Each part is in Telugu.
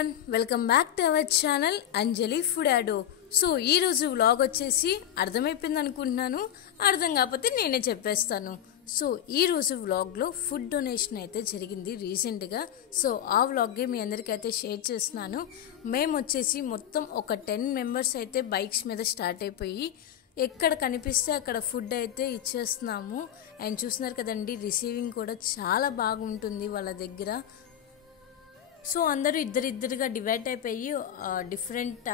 Everyone welcome back to our channel Anjali food యాడో. సో ఈరోజు వ్లాగ్ వచ్చేసి అర్థమైపోయింది అనుకుంటున్నాను, అర్థం కాకపోతే నేనే చెప్పేస్తాను. సో ఈరోజు వ్లాగ్లో ఫుడ్ డొనేషన్ అయితే జరిగింది రీసెంట్గా. సో ఆ వ్లాగే మీ అందరికీ అయితే షేర్ చేస్తున్నాను. మేము వచ్చేసి మొత్తం ఒక 10 మెంబర్స్ అయితే బైక్స్ మీద స్టార్ట్ అయిపోయి ఎక్కడ కనిపిస్తే అక్కడ ఫుడ్ అయితే ఇచ్చేస్తున్నాము. అండ్ చూస్తున్నారు కదండి, రిసీవింగ్ కూడా చాలా బాగుంటుంది వాళ్ళ దగ్గర. సో అందరూ ఇద్దరిద్దరుగా డివైడ్ అయిపోయి డిఫరెంట్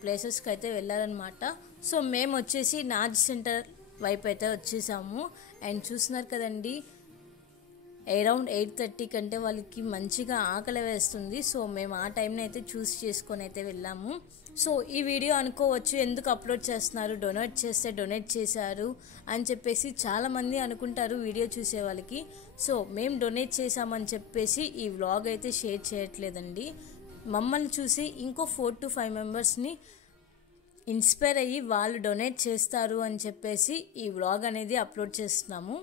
ప్లేసెస్కి అయితే వెళ్ళారనమాట. సో మేము వచ్చేసి నాజ్ సెంటర్ వైపు అయితే వచ్చేసాము. అండ్ చూస్తున్నారు కదండి, అరౌండ్ 8:30 కంటే వాళ్ళకి మంచిగా ఆకలి వేస్తుంది. సో మేము ఆ టైంని అయితే చూస్ చేసుకొని అయితే వెళ్ళాము. సో ఈ వీడియో అనుకోవచ్చు, ఎందుకు అప్లోడ్ చేస్తున్నారు, డొనేట్ చేస్తే డొనేట్ చేశారు అని చెప్పేసి చాలామంది అనుకుంటారు వీడియో చూసే వాళ్ళకి. సో మేము డొనేట్ చేసామని చెప్పేసి ఈ వ్లాగ్ అయితే షేర్ చేయట్లేదండి. మమ్మల్ని చూసి ఇంకో 4 to 5 మెంబర్స్ని ఇన్స్పైర్ అయ్యి వాళ్ళు డొనేట్ చేస్తారు అని చెప్పేసి ఈ వ్లాగ్ అనేది అప్లోడ్ చేస్తున్నాము.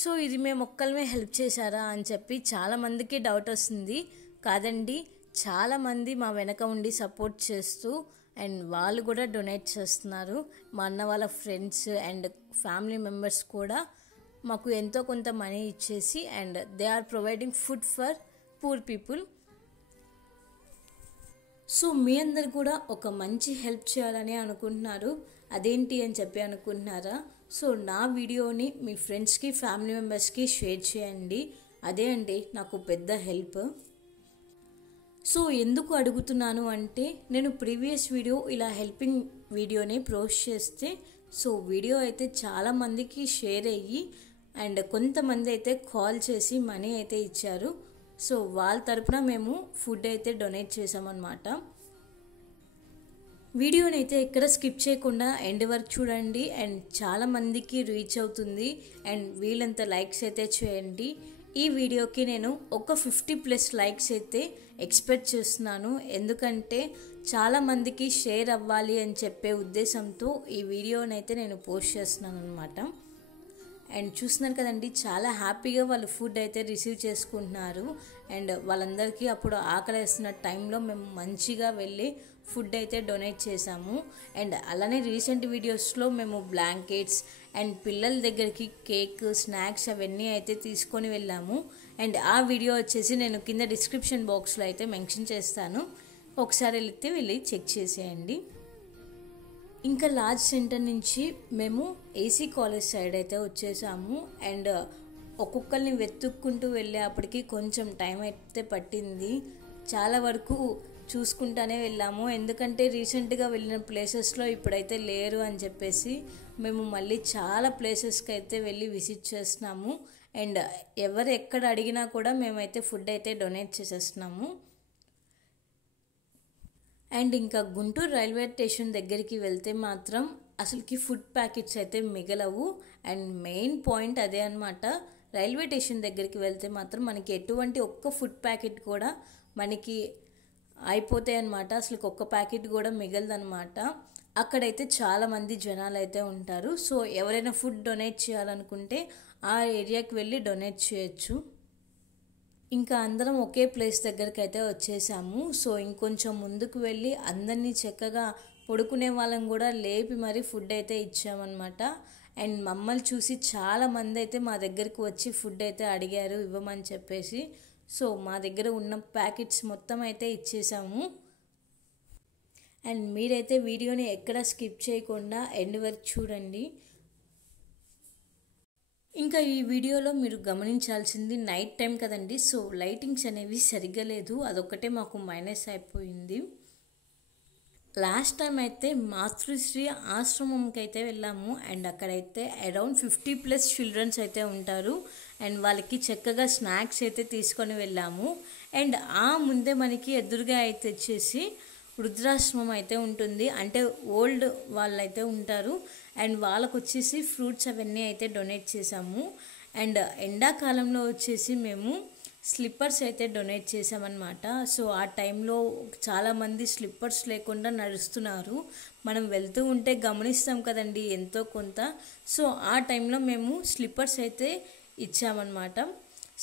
సో ఇది మేము ఒక్కళ్ళమే హెల్ప్ చేశారా అని చెప్పి చాలామందికి డౌట్ వస్తుంది. కాదండి, చాలామంది మా వెనక ఉండి సపోర్ట్ చేస్తూ అండ్ వాళ్ళు కూడా డొనేట్ చేస్తున్నారు. మా అన్న వాళ్ళ ఫ్రెండ్స్ అండ్ ఫ్యామిలీ మెంబర్స్ కూడా మాకు ఎంతో కొంత మనీ ఇచ్చేసి and they are providing food for poor people. So మీ అందరు కూడా ఒక మంచి హెల్ప్ చేయాలని అనుకుంటున్నారు, అదేంటి అని చెప్పి అనుకుంటున్నారా? సో నా వీడియోని మీ ఫ్రెండ్స్కి ఫ్యామిలీ మెంబర్స్కి షేర్ చేయండి. అదే అండి నాకు పెద్ద హెల్ప్. సో ఎందుకు అడుగుతున్నాను అంటే, నేను ప్రీవియస్ వీడియో ఇలా హెల్పింగ్ వీడియోని పోస్ట్ చేస్తే సో వీడియో అయితే చాలామందికి షేర్ అయ్యి అండ్ కొంతమంది అయితే కాల్ చేసి మనీ అయితే ఇచ్చారు. సో వాళ్ళ తరపున మేము ఫుడ్ అయితే డొనేట్ చేసామన్నమాట. వీడియోని అయితే ఎక్కడ స్కిప్ చేయకుండా ఎండ్ వరకు చూడండి అండ్ చాలామందికి రీచ్ అవుతుంది. అండ్ వీళ్ళంత లైక్స్ అయితే చేయండి. ఈ వీడియోకి నేను ఒక 50+ లైక్స్ అయితే ఎక్స్పెక్ట్ చేస్తున్నాను, ఎందుకంటే చాలామందికి షేర్ అవ్వాలి అని చెప్పే ఉద్దేశంతో ఈ వీడియోని అయితే నేను పోస్ట్ చేస్తున్నాను అనమాట. అండ్ చూస్తున్నారు కదండి, చాలా హ్యాపీగా వాళ్ళు ఫుడ్ అయితే రిసీవ్ చేసుకుంటున్నారు. అండ్ వాళ్ళందరికీ అప్పుడు ఆకలి వేస్తున్న టైంలో మేము మంచిగా వెళ్ళి ఫుడ్ అయితే డొనేట్ చేసాము. అండ్ అలానే రీసెంట్ వీడియోస్లో మేము బ్లాంకెట్స్ అండ్ పిల్లల దగ్గరికి కేక్, స్నాక్స్ అవన్నీ అయితే తీసుకొని వెళ్ళాము. అండ్ ఆ వీడియో వచ్చేసి నేను కింద డిస్క్రిప్షన్ బాక్స్లో అయితే మెన్షన్ చేస్తాను, ఒకసారి వెళ్ళి చెక్ చేసేయండి. ఇంకా లార్జ్ సెంటర్ నుంచి మేము ఏసీ కాలేజ్ సైడ్ అయితే వచ్చేసాము. అండ్ ఒక్కొక్కరిని వెతుక్కుంటూ వెళ్ళేప్పటికి కొంచెం టైం అయితే పట్టింది. చాలా వరకు చూసుకుంటానే వెళ్ళాము, ఎందుకంటే రీసెంట్గా వెళ్ళిన ప్లేసెస్లో ఇప్పుడైతే లేరు అని చెప్పేసి మేము మళ్ళీ చాలా ప్లేసెస్కి అయితే వెళ్ళి విజిట్ చేస్తున్నాము. అండ్ ఎవరు ఎక్కడ అడిగినా కూడా మేమైతే ఫుడ్ అయితే డొనేట్ చేసేస్తున్నాము. అండ్ ఇంకా గుంటూరు రైల్వే స్టేషన్ దగ్గరికి వెళ్తే మాత్రం అసలుకి ఫుడ్ ప్యాకెట్స్ అయితే మిగలవు. అండ్ మెయిన్ పాయింట్ అదే అనమాట, రైల్వే స్టేషన్ దగ్గరికి వెళ్తే మాత్రం మనకి ఎటువంటి ఒక్క ఫుడ్ ప్యాకెట్ కూడా మనకి అయిపోతాయి అన్నమాట. అసలు ఒక్క ప్యాకెట్ కూడా మిగలదనమాట. అక్కడైతే చాలామంది జనాలు అయితే ఉంటారు. సో ఎవరైనా ఫుడ్ డొనేట్ చేయాలనుకుంటే ఆ ఏరియాకి వెళ్ళి డొనేట్ చేయొచ్చు. ఇంకా అందరం ఒకే ప్లేస్ దగ్గరికి అయితే వచ్చేసాము. సో ఇంకొంచెం ముందుకు వెళ్ళి అందరినీ చక్కగా పడుకునే వాళ్ళని కూడా లేపి మరీ ఫుడ్ అయితే ఇచ్చామన్నమాట. అండ్ మమ్మల్ని చూసి చాలామంది అయితే మా దగ్గరికి వచ్చి ఫుడ్ అయితే అడిగారు ఇవ్వమని చెప్పేసి. సో మా దగ్గర ఉన్న ప్యాకెట్స్ మొత్తం అయితే ఇచ్చేసాము. అండ్ మీరైతే వీడియోని ఎక్కడ స్కిప్ చేయకుండా ఎండ్ వరకు చూడండి. ఇంకా ఈ వీడియోలో మీరు గమనించాల్సింది నైట్ టైం కదండి, సో లైటింగ్స్ అనేవి సరిగ్గా లేదు, అదొక్కటే మాకు మైనస్ అయిపోయింది. లాస్ట్ టైం అయితే మాతృశ్రీ ఆశ్రమంకి అయితే వెళ్ళాము. అండ్ అక్కడైతే అరౌండ్ 50+ చిల్డ్రన్స్ అయితే ఉంటారు. అండ్ వాళ్ళకి చక్కగా స్నాక్స్ అయితే తీసుకొని వెళ్ళాము. అండ్ ఆ ముందే మనకి ఎదురుగా అయితే వచ్చేసి వృద్ధాశ్రమం అయితే ఉంటుంది, అంటే ఓల్డ్ వాళ్ళు అయితే ఉంటారు. అండ్ వాళ్ళకు వచ్చేసి ఫ్రూట్స్ అవన్నీ అయితే డొనేట్ చేసాము. అండ్ ఎండాకాలంలో వచ్చేసి మేము స్లిప్పర్స్ అయితే డొనేట్ చేసామన్నమాట. సో ఆ టైంలో చాలామంది స్లిప్పర్స్ లేకుండా నడుస్తున్నారు, మనం వెళ్తూ ఉంటే గమనిస్తాం కదండి ఎంతో కొంత. సో ఆ టైంలో మేము స్లిప్పర్స్ అయితే ఇచ్చామన్నమాట.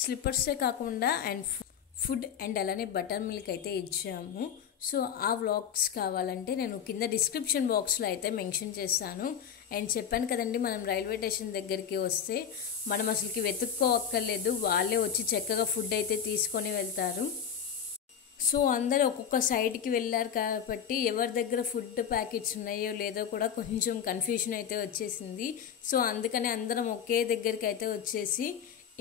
స్లిప్పర్సే కాకుండా అండ్ ఫుడ్ అండ్ అలానే బటర్ మిల్క్ అయితే ఇచ్చాము. సో ఆ వ్లాగ్స్ కావాలంటే నేను కింద డిస్క్రిప్షన్ బాక్స్లో అయితే మెన్షన్ చేస్తాను. అండ్ చెప్పాను కదండి, మనం రైల్వే స్టేషన్ దగ్గరికి వస్తే మనం అసలుకి వెతుక్కోవక్కర్లేదు, వాళ్ళే వచ్చి చక్కగా ఫుడ్ అయితే తీసుకొని వెళ్తారు. సో అందరూ ఒక్కొక్క సైడ్కి వెళ్ళారు కాబట్టి ఎవరి దగ్గర ఫుడ్ ప్యాకెట్స్ ఉన్నాయో లేదో కూడా కొంచెం కన్ఫ్యూషన్ అయితే వచ్చేసింది. సో అందుకని అందరం ఒకే దగ్గరికి అయితే వచ్చేసి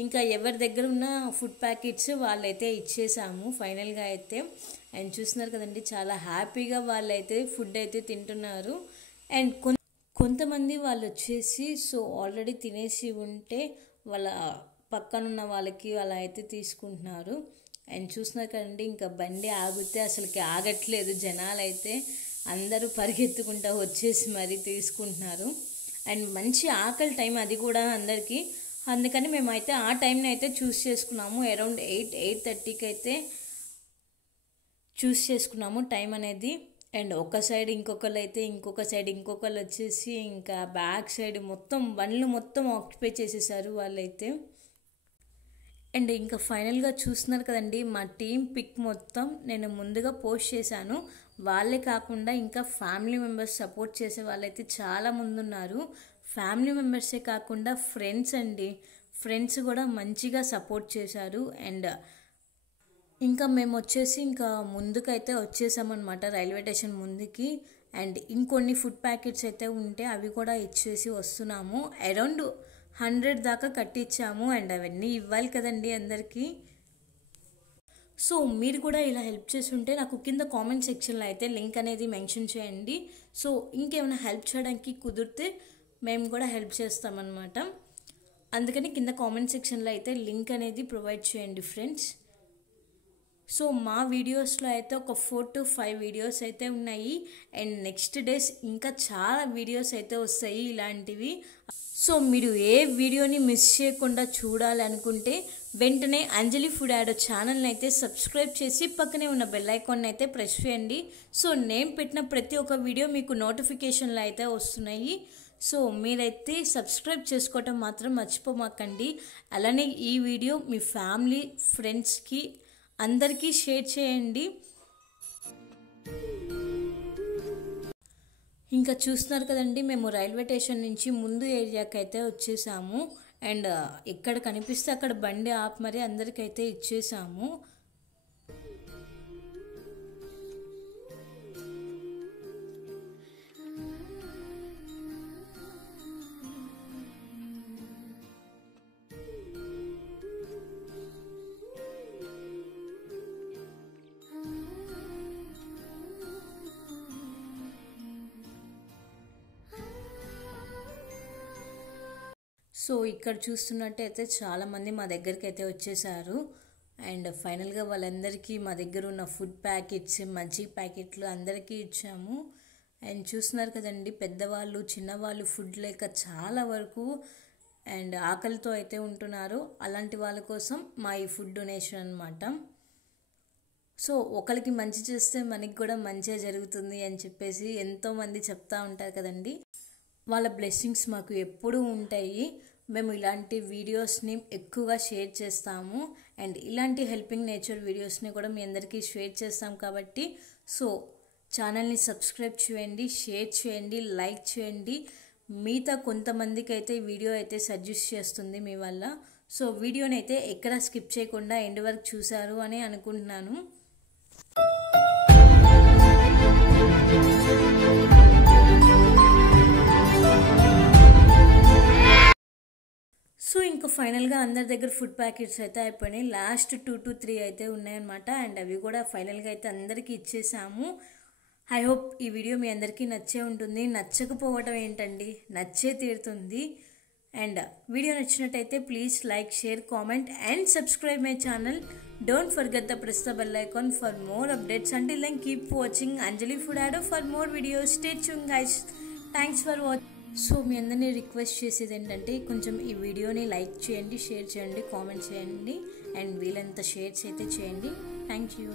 ఇంకా ఎవరి దగ్గర ఉన్న ఫుడ్ ప్యాకెట్స్ వాళ్ళైతే ఇచ్చేసాము ఫైనల్గా అయితే. అండ్ చూస్తున్నారు కదండి, చాలా హ్యాపీగా వాళ్ళైతే ఫుడ్ అయితే తింటున్నారు. అండ్ కొంతమంది వాళ్ళు వచ్చేసి సో ఆల్రెడీ తినేసి ఉంటే వాళ్ళ పక్కనున్న వాళ్ళకి అలా అయితే తీసుకుంటున్నారు. అండ్ చూస్తున్నారు కదండి, ఇంకా బండి ఆగితే అసలుకి ఆగట్లేదు, జనాలు అయితే అందరూ పరిగెత్తుకుంటూ వచ్చేసి మరీ తీసుకుంటున్నారు. అండ్ మంచి ఆకలి టైం అది కూడా అందరికీ, అందుకని మేమైతే ఆ టైంని అయితే చూస్ చేసుకున్నాము. అరౌండ్ 8-8:30కి అయితే చూస్ చేసుకున్నాము టైం అనేది. అండ్ ఒక సైడ్ ఇంకొకళ్ళు అయితే ఇంకొక సైడ్ ఇంకొకళ్ళు వచ్చేసి ఇంకా బ్యాక్ సైడ్ మొత్తం బండ్లు మొత్తం ఆక్యుపై చేసేసారు వాళ్ళైతే. అండ్ ఇంకా ఫైనల్గా చూస్తున్నారు కదండి, మా టీం పిక్ మొత్తం నేను ముందుగా పోస్ట్ చేశాను. వాళ్ళే కాకుండా ఇంకా ఫ్యామిలీ మెంబర్స్ సపోర్ట్ చేసే వాళ్ళైతే చాలా మంది ఉన్నారు. ఫ్యామిలీ మెంబర్సే కాకుండా ఫ్రెండ్స్ అండి, ఫ్రెండ్స్ కూడా మంచిగా సపోర్ట్ చేశారు. అండ్ ఇంకా మేము వచ్చేసి ఇంకా ముందుకైతే వచ్చేసామన్నమాట, రైల్వే స్టేషన్ ముందుకి. అండ్ ఇంకొన్ని ఫుడ్ ప్యాకెట్స్ అయితే ఉంటే అవి కూడా ఇచ్చేసి వస్తున్నాము. అరౌండ్ 100 దాకా కట్టించాము. అండ్ అవన్నీ ఇవ్వాలి కదండి అందరికీ. సో మీరు కూడా ఇలా హెల్ప్ చేసి ఉంటే నాకు కింద కామెంట్ సెక్షన్లో అయితే లింక్ అనేది మెన్షన్ చేయండి. సో ఇంకేమైనా హెల్ప్ చేయడానికి కుదిరితే మేము కూడా హెల్ప్ చేస్తామన్నమాట. అందుకని కింద కామెంట్ సెక్షన్లో అయితే లింక్ అనేది ప్రొవైడ్ చేయండి ఫ్రెండ్స్. సో మా వీడియోస్లో అయితే ఒక 4 to 5 వీడియోస్ అయితే ఉన్నాయి. అండ్ నెక్స్ట్ డేస్ ఇంకా చాలా వీడియోస్ అయితే వస్తాయి ఇలాంటివి. సో మీరు ఏ వీడియోని మిస్ చేయకుండా చూడాలి అనుకుంటే వెంటనే అంజలి ఫుడ్ యాడో ఛానల్ని అయితే సబ్స్క్రైబ్ చేసి పక్కనే ఉన్న బెల్ ఐకాన్ అయితే ప్రెస్ చేయండి. సో నేను పెట్టిన ప్రతి ఒక్క వీడియో మీకు నోటిఫికేషన్లు అయితే వస్తున్నాయి. సో మీరైతే సబ్స్క్రైబ్ చేసుకోవటం మాత్రం మర్చిపోమాకండి. అలానే ఈ వీడియో మీ ఫ్యామిలీ ఫ్రెండ్స్కి అందరికీ షేర్ చేయండి. ఇంకా చూస్తున్నారు కదండి, మేము రైల్వే స్టేషన్ నుంచి ముందు ఏరియాకి అయితే వచ్చేసాము. అండ్ ఎక్కడ కనిపిస్తే అక్కడ బండి ఆపి మరి అందరికైతే ఇచ్చేసాము. సో ఇక్కడ చూస్తున్నట్టయితే చాలామంది మా దగ్గరికి అయితే వచ్చేసారు. అండ్ ఫైనల్గా వాళ్ళందరికీ మా దగ్గర ఉన్న ఫుడ్ ప్యాకెట్స్, మజ్జిగ ప్యాకెట్లు అందరికీ ఇచ్చాము. అండ్ చూస్తున్నారు కదండి, పెద్దవాళ్ళు చిన్నవాళ్ళు ఫుడ్ లేక చాలా వరకు అండ్ ఆకలితో అయితే ఉంటున్నారు. అలాంటి వాళ్ళ కోసం మా ఈ ఫుడ్ డొనేషన్ అనమాట. సో ఒకరికి మంచి చేస్తే మనకి కూడా మంచిగా జరుగుతుంది అని చెప్పేసి ఎంతోమంది చెప్తా ఉంటారు కదండి. వాళ్ళ బ్లెస్సింగ్స్ మాకు ఎప్పుడూ ఉంటాయి. మేము ఇలాంటి వీడియోస్ని ఎక్కువగా షేర్ చేస్తాము. అండ్ ఇలాంటి హెల్పింగ్ నేచర్ వీడియోస్ని కూడా మీ అందరికీ షేర్ చేస్తాం కాబట్టి సో ఛానల్ని సబ్స్క్రైబ్ చేయండి, షేర్ చేయండి, లైక్ చేయండి. మిగతా కొంతమందికి అయితే వీడియో అయితే సజెస్ట్ చేస్తుంది మీ వల్ల. సో వీడియోని అయితే ఎక్కడ స్కిప్ చేయకుండా ఎండ్ వరకు చూసారు అని అనుకుంటున్నాను. సో ఇంకా ఫైనల్గా అందరి దగ్గర ఫుడ్ ప్యాకెట్స్ అయితే అయిపోయినాయి. లాస్ట్ 2 to 3 అయితే ఉన్నాయన్నమాట. అండ్ అవి కూడా ఫైనల్గా అయితే అందరికీ ఇచ్చేసాము. ఐ హోప్ ఈ వీడియో మీ అందరికీ నచ్చే ఉంటుంది. నచ్చకపోవటం ఏంటండి, నచ్చే తీరుతుంది. అండ్ వీడియో నచ్చినట్టయితే please like, share, comment and subscribe my channel. Don't forget to press the bell icon for more updates. Until then, keep watching Anjali Food Addo for more videos. Stay tuned guys. Thanks for watching. So మీ అందరినీ రిక్వెస్ట్ చేసేది ఏంటంటే కొంచెం ఈ వీడియోని లైక్ చేయండి, షేర్ చేయండి, కామెంట్ చేయండి అండ్ వీలంత షేర్స్ అయితే చేయండి. Thank you.